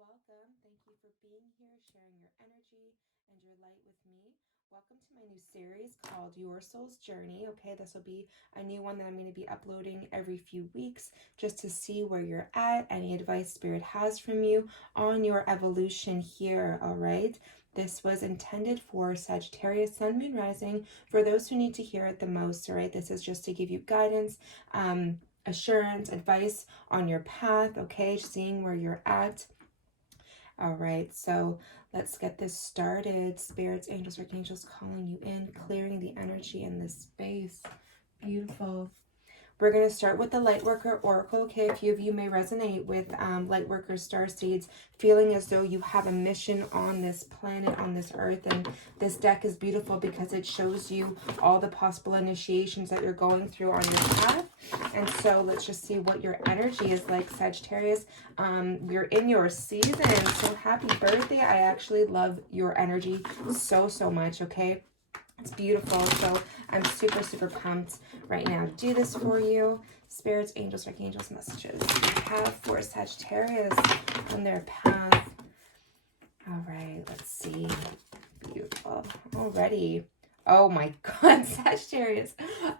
welcome. Thank you for being here, sharing your energy and your light with me. Welcome to my new series called Your Soul's Journey. Okay, this will be a new one that I'm going to be uploading every few weeks just to see where you're at, any advice Spirit has from you on your evolution here. All right. This was intended for Sagittarius, Sun, Moon, Rising, for those who need to hear it the most. All right. This is just to give you guidance, assurance, advice on your path. Okay, seeing where you're at. All right, so let's get this started. Spirits, angels, archangels calling you in, clearing the energy in this space. Beautiful. We're going to start with the Lightworker Oracle. Okay, a few of you may resonate with Lightworker Starseeds, feeling as though you have a mission on this planet, on this earth. And this deck is beautiful because it shows you all the possible initiations that you're going through on your path. And so let's just see what your energy is like, Sagittarius. You're in your season, so happy birthday. I actually love your energy so much, okay? It's beautiful. So I'm super pumped right now to do this for you. Spirits, angels, archangels, messages we have for Sagittarius on their path. All right, let's see. Beautiful. Already. Oh my God, Sagittarius.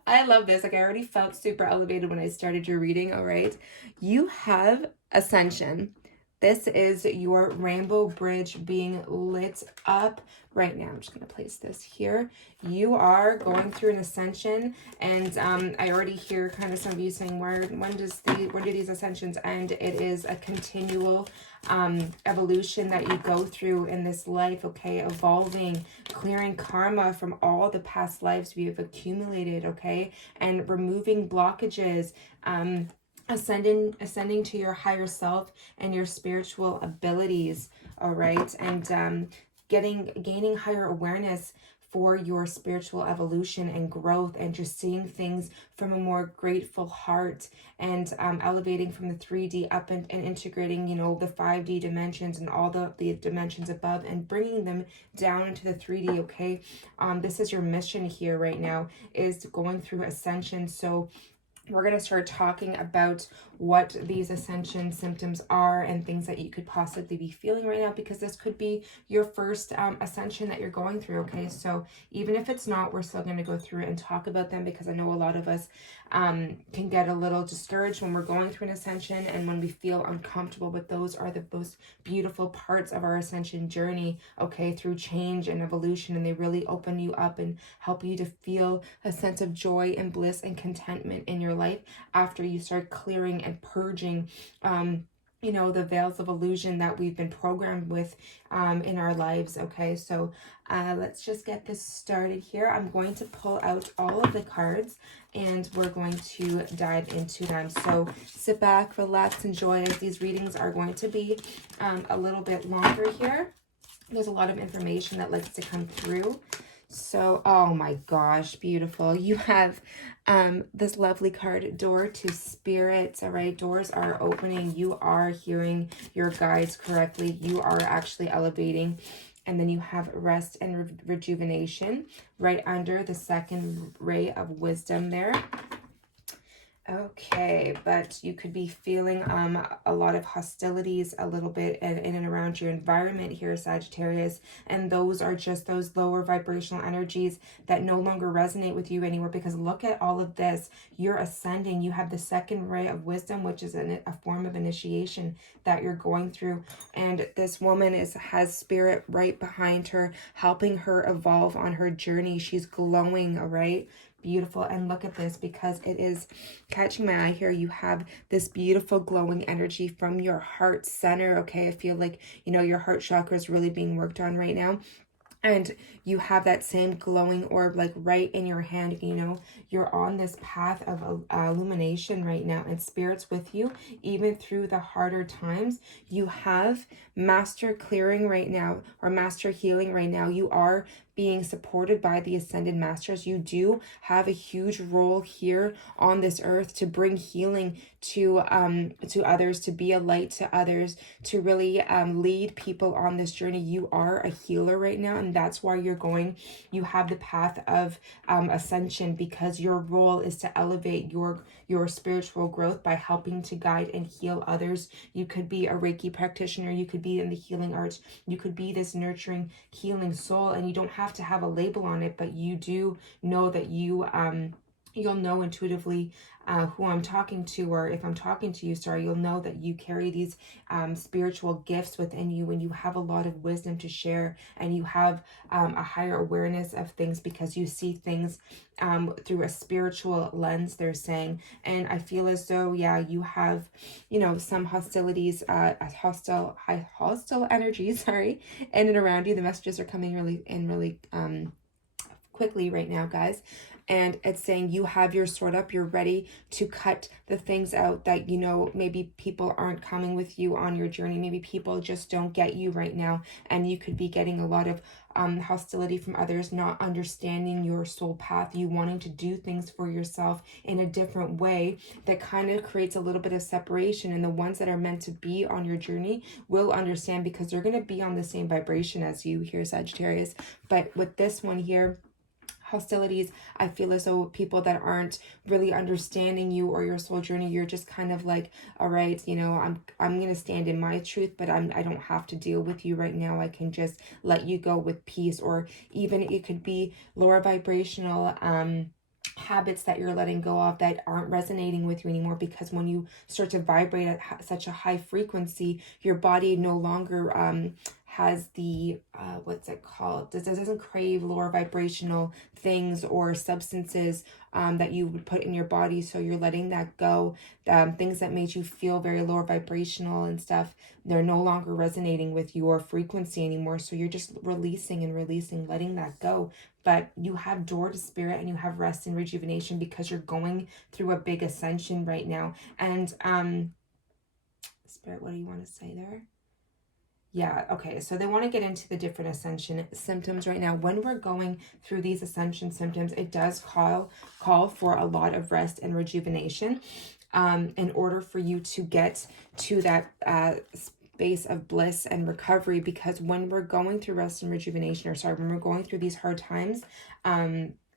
I love this. Like, I already felt super elevated when I started your reading. All right. You have Ascension. This is your rainbow bridge being lit up right now. I'm just going to place this here. You are going through an ascension, and I already hear kind of some of you saying, when do these ascensions end? It is a continual evolution that you go through in this life, okay? Evolving, clearing karma from all the past lives we have accumulated, okay? And removing blockages, ascending to your higher self and your spiritual abilities, all right? And gaining higher awareness for your spiritual evolution and growth, and just seeing things from a more grateful heart, and elevating from the 3D up and integrating, you know, the 5D dimensions and all the dimensions above, and bringing them down into the 3D, okay? This is your mission here right now, is going through ascension. So we're going to start talking about what these ascension symptoms are and things that you could possibly be feeling right now, because this could be your first ascension that you're going through, okay? So even if it's not, we're still going to go through it and talk about them, because I know a lot of us can get a little discouraged when we're going through an ascension and when we feel uncomfortable, but those are the most beautiful parts of our ascension journey, okay, through change and evolution, and they really open you up and help you to feel a sense of joy and bliss and contentment in your life after you start clearing and purging you know, the veils of illusion that we've been programmed with in our lives, okay? So let's just get this started here. I'm going to pull out all of the cards and we're going to dive into them. So sit back, relax, enjoy, as these readings are going to be a little bit longer here. There's a lot of information that likes to come through. So, oh my gosh, beautiful. You have this lovely card, Door to Spirit. All right, doors are opening. You are hearing your guides correctly. You are actually elevating. And then you have Rest and Rejuvenation right under the second ray of wisdom there. Okay, but you could be feeling a lot of hostilities a little bit in and around your environment here, Sagittarius, and those are just those lower vibrational energies that no longer resonate with you anymore, because look at all of this. You're ascending. You have the second ray of wisdom, which is a form of initiation that you're going through, and this woman has spirit right behind her, helping her evolve on her journey. She's glowing, all right? Beautiful. And look at this, because it is catching my eye here. You have this beautiful glowing energy from your heart center, okay? I feel like, you know, your heart chakra is really being worked on right now. And you have that same glowing orb like right in your hand. You know, you're on this path of illumination right now, and Spirit's with you even through the harder times. You have master clearing right now, or master healing right now. You are being supported by the Ascended Masters. You do have a huge role here on this earth to bring healing to others, to be a light to others, to really lead people on this journey. You are a healer right now, and that's why you have the path of ascension, because your role is to elevate your spiritual growth by helping to guide and heal others. You could be a Reiki practitioner, you could be in the healing arts, you could be this nurturing, healing soul, and you don't have to have a label on it, but you do know that you'll know intuitively who I'm talking to, or if I'm talking to you, sorry, you'll know that you carry these spiritual gifts within you, and you have a lot of wisdom to share, and you have a higher awareness of things because you see things through a spiritual lens, they're saying. And I feel as though, yeah, you have, some hostilities, hostile energies, sorry, in and around you. The messages are coming really quickly right now, guys. And it's saying you have your sword up, you're ready to cut the things out that, maybe people aren't coming with you on your journey. Maybe people just don't get you right now. And you could be getting a lot of hostility from others, not understanding your soul path, you wanting to do things for yourself in a different way that kind of creates a little bit of separation. And the ones that are meant to be on your journey will understand, because they're going to be on the same vibration as you here, Sagittarius. But with this one here, hostilities, I feel as though people that aren't really understanding you or your soul journey, you're just kind of like, all right, I'm gonna stand in my truth, but I don't have to deal with you right now. I can just let you go with peace. Or even it could be lower vibrational habits that you're letting go of that aren't resonating with you anymore, because when you start to vibrate at such a high frequency, your body no longer has the what's it called, doesn't crave lower vibrational things or substances that you would put in your body. So you're letting that go. Things that made you feel very lower vibrational and stuff, they're no longer resonating with your frequency anymore. So you're just releasing, letting that go. But you have door to spirit, and you have rest and rejuvenation, because you're going through a big ascension right now. And spirit, what do you want to say there? Yeah, okay, so they want to get into the different ascension symptoms right now. When we're going through these ascension symptoms, it does call for a lot of rest and rejuvenation in order for you to get to that space of bliss and recovery. Because when we're going through rest and rejuvenation, when we're going through these hard times,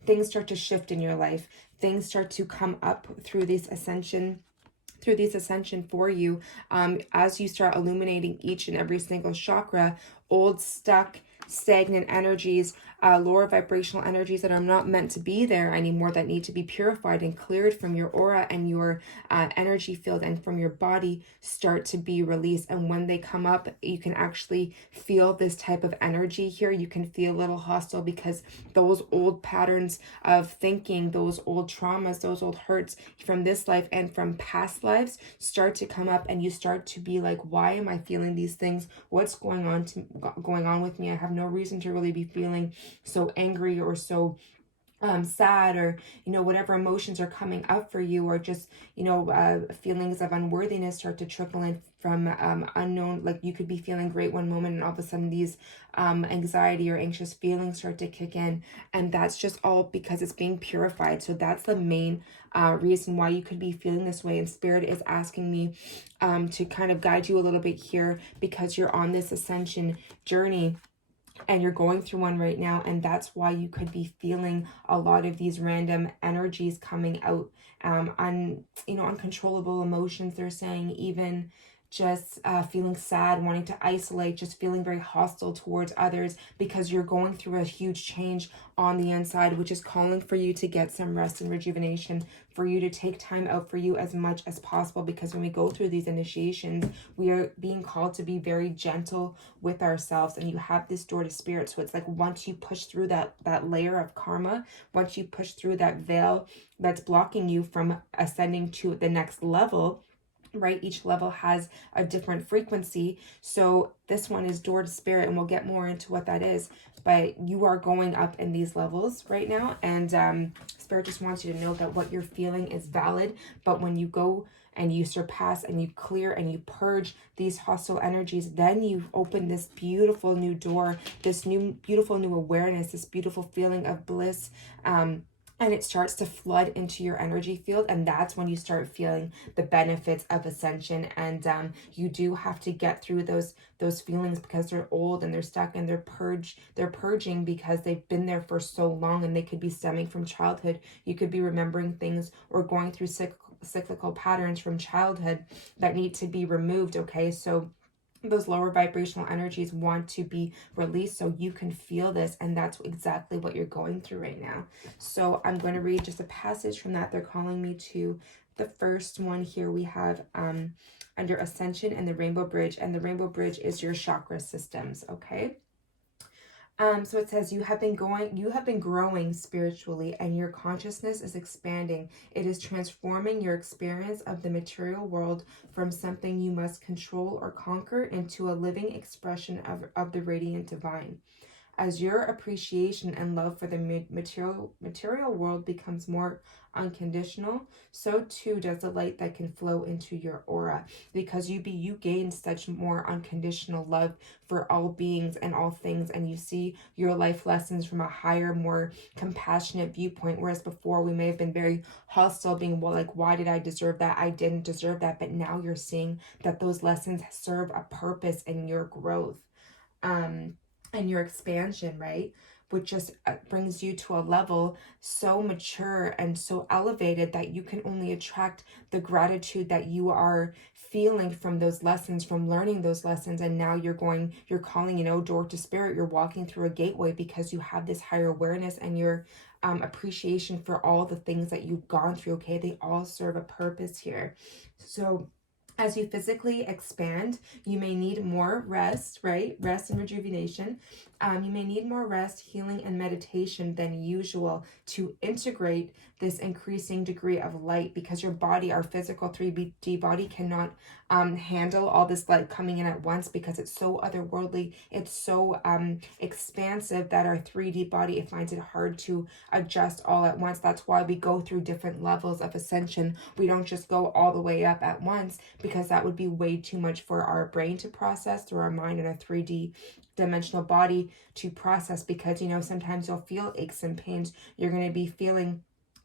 things start to shift in your life. Things start to come up through this ascension for you, as you start illuminating each and every single chakra. Old, stuck, stagnant energies, lower vibrational energies that are not meant to be there anymore, that need to be purified and cleared from your aura and your energy field and from your body, start to be released. And when they come up, you can actually feel this type of energy here. You can feel a little hostile, because those old patterns of thinking, those old traumas, those old hurts from this life and from past lives start to come up, and you start to be like, why am I feeling these things? What's going on with me? I have no reason to really be feeling so angry or so sad, or whatever emotions are coming up for you, or just feelings of unworthiness start to trickle in from unknown. Like, you could be feeling great one moment, and all of a sudden these anxiety or anxious feelings start to kick in, and that's just all because it's being purified. So that's the main reason why you could be feeling this way. And spirit is asking me to kind of guide you a little bit here, because you're on this ascension journey and you're going through one right now, and that's why you could be feeling a lot of these random energies coming out, uncontrollable emotions, they're saying, even just feeling sad, wanting to isolate, just feeling very hostile towards others, because you're going through a huge change on the inside, which is calling for you to get some rest and rejuvenation, for you to take time out for you as much as possible. Because when we go through these initiations, we are being called to be very gentle with ourselves, and you have this door to spirit. So it's like, once you push through that layer of karma, once you push through that veil that's blocking you from ascending to the next level, right? Each level has a different frequency. So this one is door to spirit, and we'll get more into what that is. But you are going up in these levels right now, and spirit just wants you to know that what you're feeling is valid. But when you go and you surpass and you clear and you purge these hostile energies, then you open this beautiful new door, this new beautiful new awareness, this beautiful feeling of bliss, and it starts to flood into your energy field, and that's when you start feeling the benefits of ascension. And you do have to get through those feelings because they're old and they're stuck, and they're purging because they've been there for so long, and they could be stemming from childhood. You could be remembering things or going through cyclical patterns from childhood that need to be removed. Okay, so those lower vibrational energies want to be released so you can feel this, and that's exactly what you're going through right now. So I'm going to read just a passage from that. They're calling me to the first one here. We have under Ascension and the Rainbow Bridge, and the Rainbow Bridge is your chakra systems. Okay, so it says you have been growing spiritually, and your consciousness is expanding. It is transforming your experience of the material world from something you must control or conquer into a living expression of the radiant divine. As your appreciation and love for the material world becomes more unconditional, so too does the light that can flow into your aura, because you gain such more unconditional love for all beings and all things, and you see your life lessons from a higher, more compassionate viewpoint, whereas before we may have been very hostile, being, well, like, why did I deserve that? I didn't deserve that. But now you're seeing that those lessons serve a purpose in your growth. And your expansion, right? Which just brings you to a level so mature and so elevated that you can only attract the gratitude that you are feeling from those lessons, from learning those lessons. And now you're calling, door to spirit. You're walking through a gateway because you have this higher awareness and your appreciation for all the things that you've gone through. Okay, they all serve a purpose here. So as you physically expand, you may need more rest, right? Rest and rejuvenation. You may need more rest, healing, and meditation than usual to integrate this increasing degree of light, because your body, our physical 3D body, cannot handle all this light coming in at once, because it's so otherworldly. It's so expansive that our 3D body, it finds it hard to adjust all at once. That's why we go through different levels of ascension. We don't just go all the way up at once, because that would be way too much for our brain to process, through our mind and a 3D dimensional body to process. Because sometimes you'll feel aches and pains.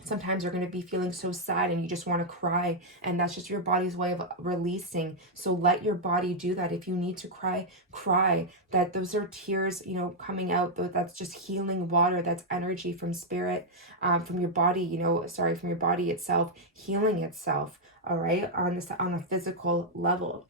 Sometimes you're going to be feeling so sad and you just want to cry, and that's just your body's way of releasing. So let your body do that. If you need to cry. That those are tears, coming out. That's just healing water. That's energy from spirit, from your body, from your body itself, healing itself. All right, on a physical level.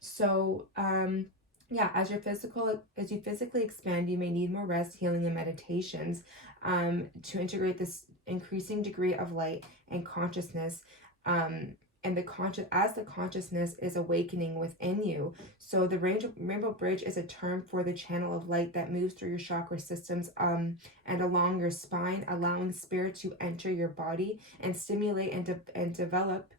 So as you physically expand, you may need more rest, healing, and meditations to integrate this increasing degree of light and consciousness, and as the consciousness is awakening within you. So the Rainbow Bridge is a term for the channel of light that moves through your chakra systems and along your spine, allowing spirit to enter your body and stimulate and develop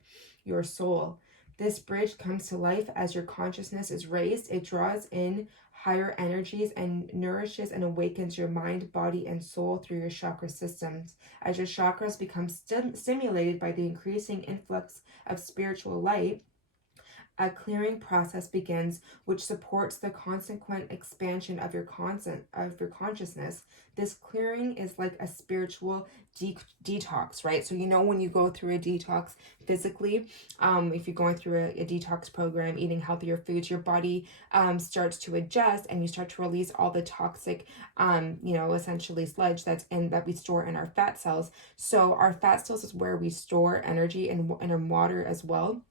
your soul. This bridge comes to life as your consciousness is raised. It draws in higher energies and nourishes and awakens your mind, body, and soul through your chakra systems. As your chakras become stimulated by the increasing influx of spiritual light, a clearing process begins, which supports the consequent expansion of your consciousness. This clearing is like a spiritual detox, right? So when you go through a detox physically, if you're going through a detox program, eating healthier foods, your body starts to adjust, and you start to release all the toxic, essentially sludge that we store in our fat cells. So our fat cells is where we store energy and our water as well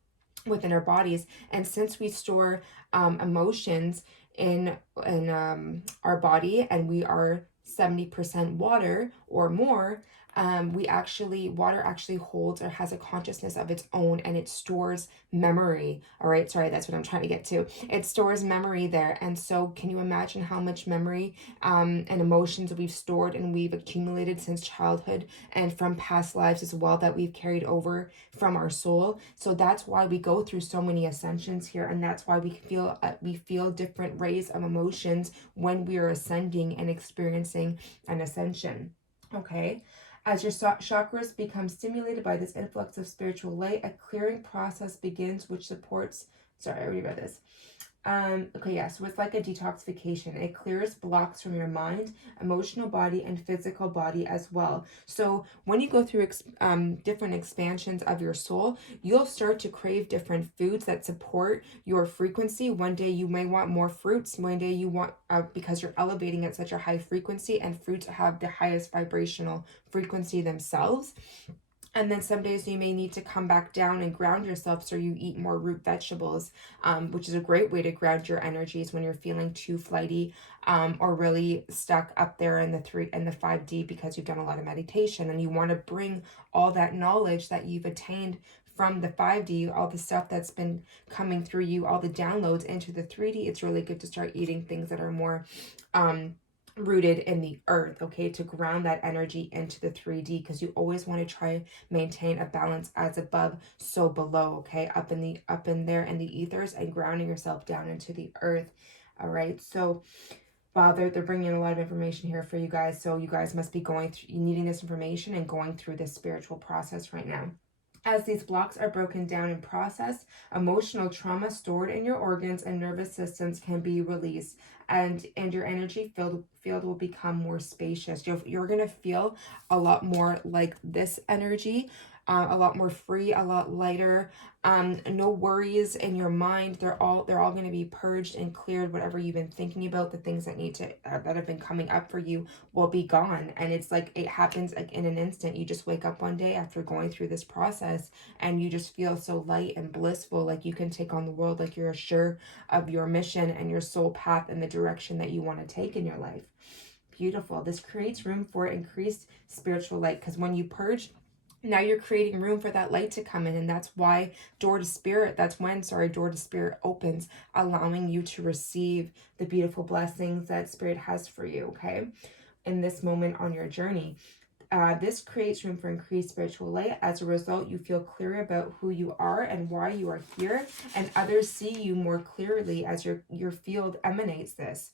within our bodies. And since we store emotions in our body, and we are 70% water or more, water actually holds or has a consciousness of its own, and it stores memory. All right, sorry, that's what I'm trying to get to. It stores memory there. And so can you imagine how much memory and emotions we've stored and we've accumulated since childhood and from past lives as well, that we've carried over from our soul? So that's why we go through so many ascensions here, and that's why we feel different rays of emotions when we are ascending and experiencing an ascension. Okay, as your chakras become stimulated by this influx of spiritual light, a clearing process begins which supports, sorry, I already read this. Okay, yeah, so it's like a detoxification. It clears blocks from your mind, emotional body, and physical body as well. So when you go through different expansions of your soul, you'll start to crave different foods that support your frequency. One day you may want more fruits. One day you want, because you're elevating at such a high frequency, and fruits have the highest vibrational frequency themselves. And then some days you may need to come back down and ground yourself, so you eat more root vegetables, which is a great way to ground your energies when you're feeling too flighty or really stuck up there in the 3 and the 5D because you've done a lot of meditation, and you want to bring all that knowledge that you've attained from the 5D, all the stuff that's been coming through you, all the downloads into the 3D. It's really good to start eating things that are more rooted in the earth, okay, to ground that energy into the 3D, because you always want to try maintain a balance as above, so below, okay, up in there in the ethers, and grounding yourself down into the earth. All right, so wow, they're bringing in a lot of information here for you guys. So you guys must be needing this information and going through this spiritual process right now. As these blocks are broken down and processed, emotional trauma stored in your organs and nervous systems can be released, and your energy field will become more spacious. You're going to feel a lot more like this energy, a lot more free, a lot lighter. No worries in your mind. They're all going to be purged and cleared. Whatever you've been thinking about, the things that that have been coming up for you will be gone. And it's like it happens like in an instant. You just wake up one day after going through this process, and you just feel so light and blissful, like you can take on the world, like you're sure of your mission and your soul path and the direction that you want to take in your life. Beautiful. This creates room for increased spiritual light, because when you purge, now you're creating room for that light to come in, and that's when door to spirit opens, allowing you to receive the beautiful blessings that spirit has for you, okay, in this moment on your journey. This creates room for increased spiritual light. As a result, you feel clearer about who you are and why you are here, and others see you more clearly as your field emanates this.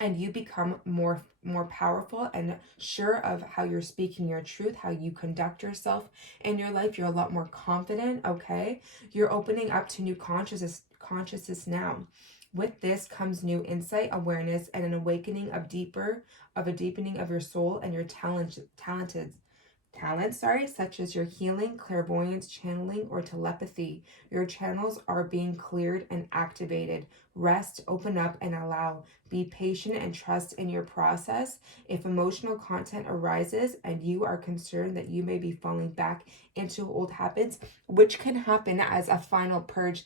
And you become more powerful and sure of how you're speaking your truth, how you conduct yourself in your life. You're a lot more confident, okay? You're opening up to new consciousness now. With this comes new insight, awareness, and an awakening of a deepening of your soul and your talents, such as your healing, clairvoyance, channeling, or telepathy. Your channels are being cleared and activated. Rest, open up, and allow. Be patient and trust in your process. If emotional content arises and you are concerned that you may be falling back into old habits, which can happen as a final purge,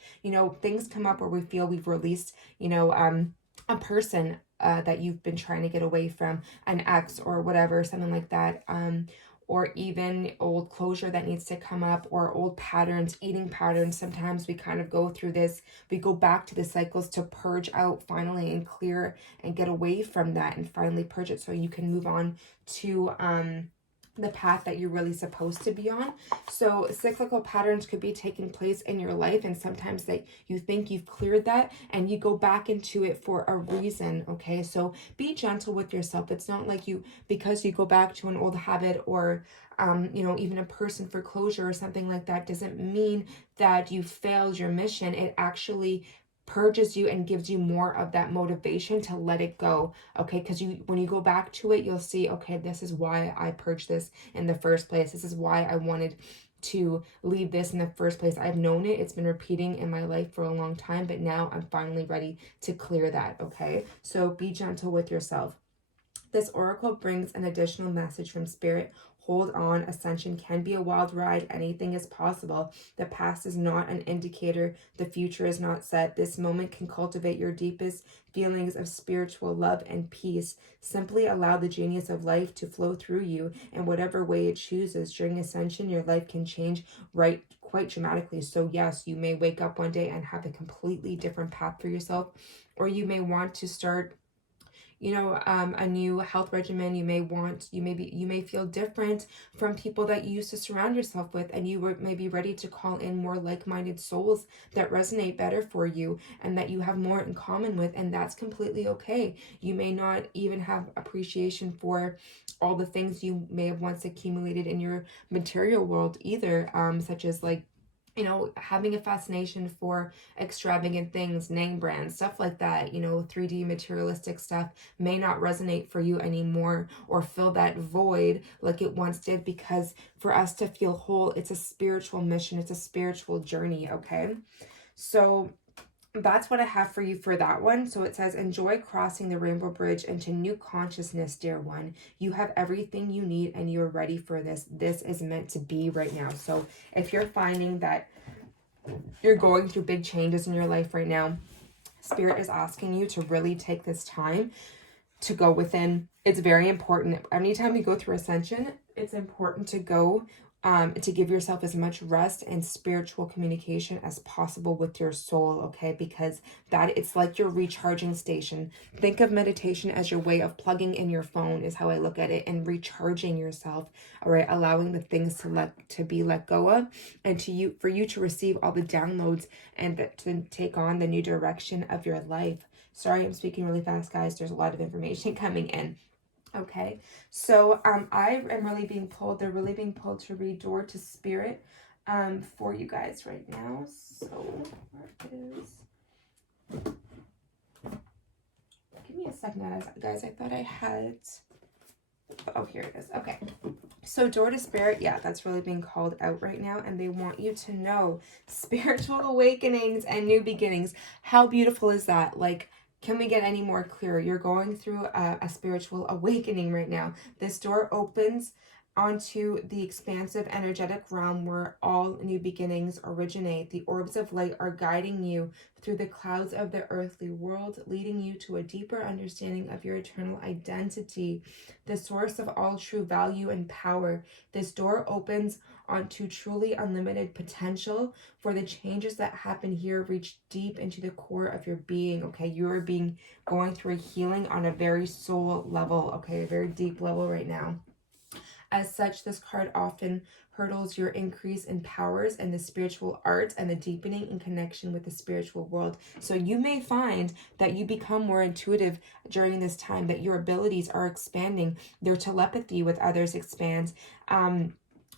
things come up where we feel we've released, a person that you've been trying to get away from, an ex or whatever, something like that. Or even old closure that needs to come up, or old patterns, eating patterns. Sometimes we kind of go through this, we go back to the cycles to purge out finally and clear and get away from that and finally purge it so you can move on to the path that you're really supposed to be on. So cyclical patterns could be taking place in your life, and sometimes you think you've cleared that and you go back into it for a reason, okay? So be gentle with yourself. It's not like because you go back to an old habit or even a person for closure or something like that doesn't mean that you failed your mission. It actually purges you and gives you more of that motivation to let it go, okay? Because when you go back to it, you'll see, okay, this is why I purged this in the first place. This is why I wanted to leave this in the first place. I've known it. It's been repeating in my life for a long time, but now I'm finally ready to clear that, okay? So be gentle with yourself. This oracle brings an additional message from spirit. Hold on. Ascension can be a wild ride. Anything is possible. The past is not an indicator. The future is not set. This moment can cultivate your deepest feelings of spiritual love and peace. Simply allow the genius of life to flow through you in whatever way it chooses. During Ascension, your life can change quite dramatically. So yes, you may wake up one day and have a completely different path for yourself, or you may want to start a new health regimen. You may feel different from people that you used to surround yourself with, and you may be ready to call in more like-minded souls that resonate better for you and that you have more in common with, and that's completely okay. You may not even have appreciation for all the things you may have once accumulated in your material world either, such as having a fascination for extravagant things, name brands, stuff like that, 3D materialistic stuff may not resonate for you anymore or fill that void like it once did, because for us to feel whole, it's a spiritual mission, it's a spiritual journey, okay? So that's what I have for you for that one. So it says, enjoy crossing the rainbow bridge into new consciousness, dear one. You have everything you need and you're ready for this. This is meant to be right now. So if you're finding that you're going through big changes in your life right now, Spirit is asking you to really take this time to go within. It's very important. Anytime you go through Ascension, it's important to go to give yourself as much rest and spiritual communication as possible with your soul, okay? Because it's like your recharging station. Think of meditation as your way of plugging in your phone, is how I look at it, and recharging yourself, all right? Allowing the things to be let go of, and for you to receive all the downloads and to take on the new direction of your life. Sorry, I'm speaking really fast, guys. There's a lot of information coming in. Okay, so I am really being pulled. They're really being pulled to read Door to Spirit for you guys right now. So where is? Give me a second, guys. I thought I had. Oh, here it is. Okay. So Door to Spirit, yeah, that's really being called out right now. And they want you to know spiritual awakenings and new beginnings. How beautiful is that? Like, can we get any more clear? You're going through a spiritual awakening right now. This door opens onto the expansive energetic realm where all new beginnings originate. The orbs of light are guiding you through the clouds of the earthly world, leading you to a deeper understanding of your eternal identity, the source of all true value and power. This door opens onto truly unlimited potential, for the changes that happen here reach deep into the core of your being, okay? You are going through a healing on a very soul level, okay? A very deep level right now. As such, this card often hurdles your increase in powers and the spiritual arts and the deepening in connection with the spiritual world. So you may find that you become more intuitive during this time, that your abilities are expanding, their telepathy with others expands.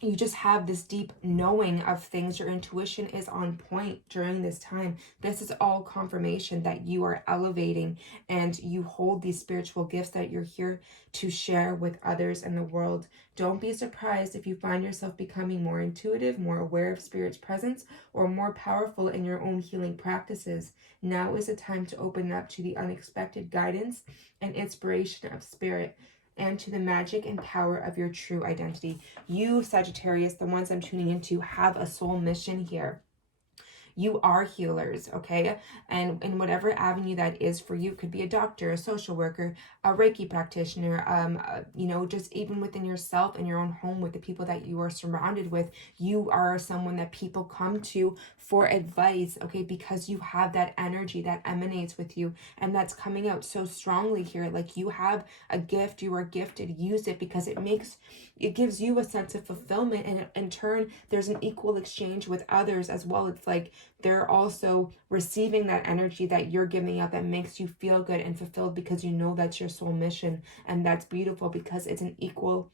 You just have this deep knowing of things. Your intuition is on point during this time. This is all confirmation that you are elevating and you hold these spiritual gifts that you're here to share with others in the world. Don't be surprised if you find yourself becoming more intuitive, more aware of Spirit's presence, or more powerful in your own healing practices. Now is the time to open up to the unexpected guidance and inspiration of Spirit, and to the magic and power of your true identity. You, Sagittarius, the ones I'm tuning into, have a soul mission here. You are healers, okay? And in whatever avenue that is for you, could be a doctor, a social worker, a Reiki practitioner, just even within yourself in your own home with the people that you are surrounded with, you are someone that people come to for advice, okay? Because you have that energy that emanates with you, and that's coming out so strongly here. Like, you have a gift, you are gifted, use it, because it gives you a sense of fulfillment, and in turn, there's an equal exchange with others as well. It's like they're also receiving that energy that you're giving out that makes you feel good and fulfilled, because you know that's your soul mission. And that's beautiful because it's an equal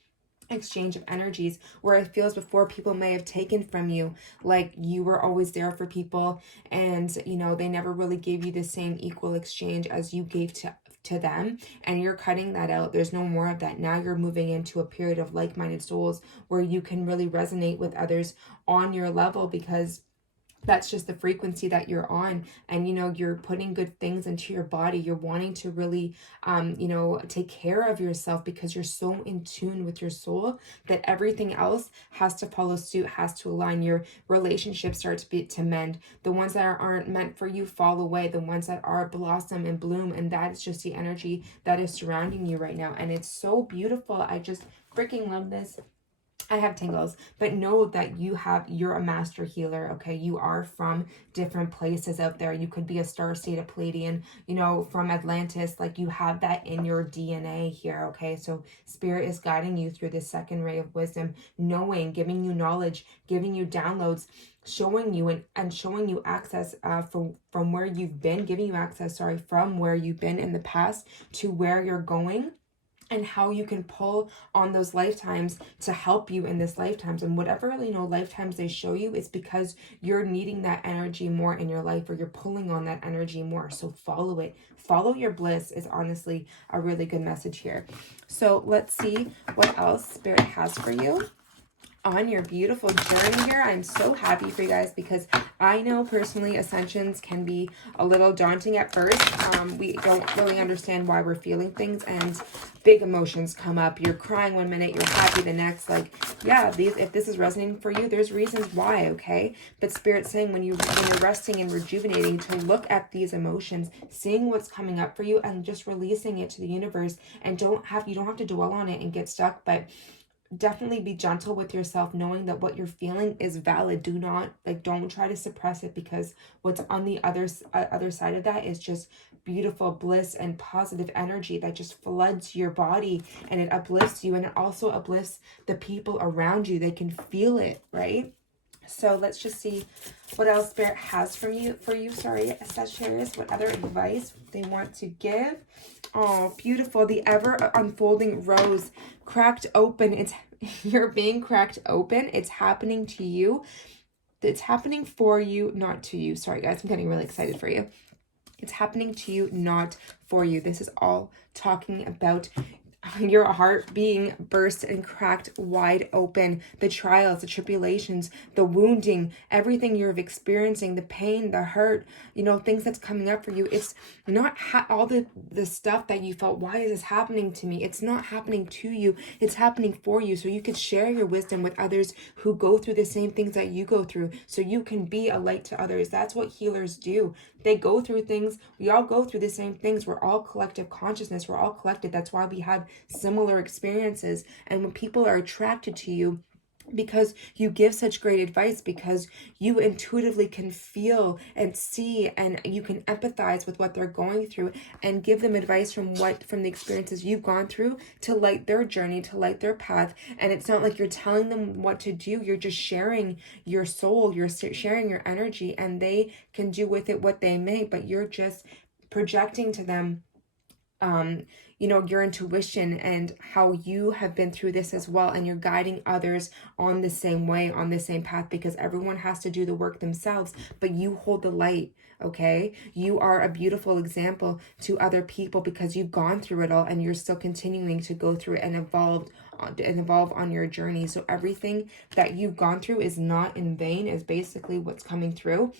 exchange of energies, where it feels before people may have taken from you, like you were always there for people and they never really gave you the same equal exchange as you gave to them, and you're cutting that out. There's no more of that. Now you're moving into a period of like-minded souls where you can really resonate with others on your level, because that's just the frequency that you're on. And, you're putting good things into your body. You're wanting to really, take care of yourself because you're so in tune with your soul that everything else has to follow suit, has to align. Your relationships start to mend. The ones that aren't meant for you fall away. The ones that are blossom and bloom. And that is just the energy that is surrounding you right now. And it's so beautiful. I just freaking love this. I have tingles, but know that you're a master healer, okay? You are from different places out there. You could be a star seed, a Pleiadian, from Atlantis. Like, you have that in your DNA here, okay? So Spirit is guiding you through this second ray of wisdom, knowing, giving you knowledge, giving you downloads, showing you and showing you access from where you've been, giving you access, from where you've been in the past to where you're going, and how you can pull on those lifetimes to help you in this lifetimes. And whatever, lifetimes they show you, it's because you're needing that energy more in your life, or you're pulling on that energy more. So follow it. Follow your bliss is honestly a really good message here. So let's see what else Spirit has for you on your beautiful journey here. I'm so happy for you guys because I know personally ascensions can be a little daunting at first. We don't really understand why we're feeling things, and big emotions come up. You're crying one minute, you're happy the next. Like, yeah, if this is resonating for you, there's reasons why, okay? But Spirit's saying when you're resting and rejuvenating, to look at these emotions, seeing what's coming up for you, and just releasing it to the universe. And you don't have to dwell on it and get stuck, but definitely be gentle with yourself, knowing that what you're feeling is valid. Don't try to suppress it, because what's on the other side of that is just beautiful bliss and positive energy that just floods your body, and it uplifts you, and it also uplifts the people around you. They can feel it, right? So let's just see what else Spirit has for you, Sagittarius. What other advice they want to give. Oh, beautiful. The ever unfolding rose cracked open. You're being cracked open. It's happening to you. It's happening for you, not to you. Sorry, guys. I'm getting really excited for you. It's happening to you, not for you. This is all talking about your heart being burst and cracked wide open, the trials, the tribulations, the wounding, everything you're experiencing, the pain, the hurt, things that's coming up for you. It's not all the stuff that you felt, why is this happening to me? It's not happening to you. It's happening for you. So you could share your wisdom with others who go through the same things that you go through, so you can be a light to others. That's what healers do. They go through things. We all go through the same things. We're all collective consciousness. We're all collected. That's why we have similar experiences. And when people are attracted to you, because you give such great advice, because you intuitively can feel and see, and you can empathize with what they're going through, and give them advice from the experiences you've gone through to light their journey, to light their path. And it's not like you're telling them what to do. You're just sharing your soul, you're sharing your energy, and they can do with it what they may, but you're just projecting to them your intuition and how you have been through this as well, and you're guiding others on the same way, on the same path, because everyone has to do the work themselves, but you hold the light, okay? You are a beautiful example to other people because you've gone through it all, and you're still continuing to go through it and evolve on your journey. So everything that you've gone through is not in vain, is basically what's coming through.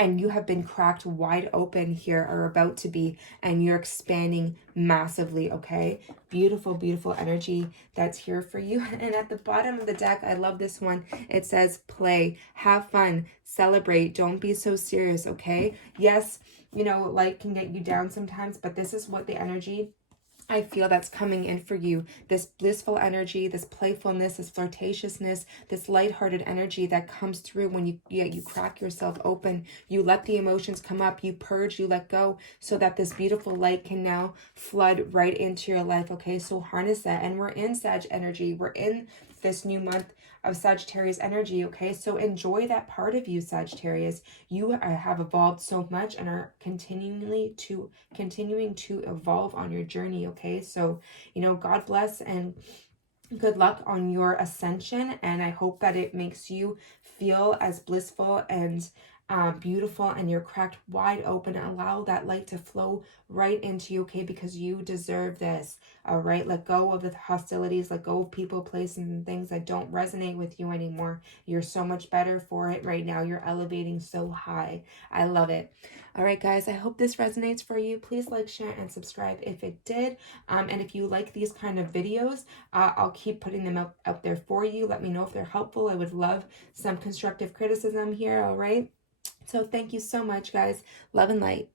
And you have been cracked wide open here, or about to be, and you're expanding massively, okay? Beautiful, beautiful energy that's here for you. And at the bottom of the deck, I love this one. It says, play, have fun, celebrate, don't be so serious, okay? Yes, life can get you down sometimes, but this is what the energy I feel that's coming in for you. This blissful energy, this playfulness, this flirtatiousness, this lighthearted energy that comes through when you crack yourself open. You let the emotions come up, you purge, you let go, so that this beautiful light can now flood right into your life, okay? So harness that. And we're in Sag energy. We're in this new month of Sagittarius energy, okay? So enjoy that part of you, Sagittarius. You have evolved so much and are continuing to evolve on your journey, okay? So, God bless and good luck on your ascension, and I hope that it makes you feel as blissful and beautiful, and you're cracked wide open. Allow that light to flow right into you, okay? Because you deserve this, all right? Let go of the hostilities, let go of people, places, and things that don't resonate with you anymore. You're so much better for it right now. You're elevating so high. I love it. All right, guys, I hope this resonates for you. Please like, share, and subscribe if it did. And if you like these kind of videos, I'll keep putting them out there for you. Let me know if they're helpful. I would love some constructive criticism here, all right? So thank you so much, guys. Love and light.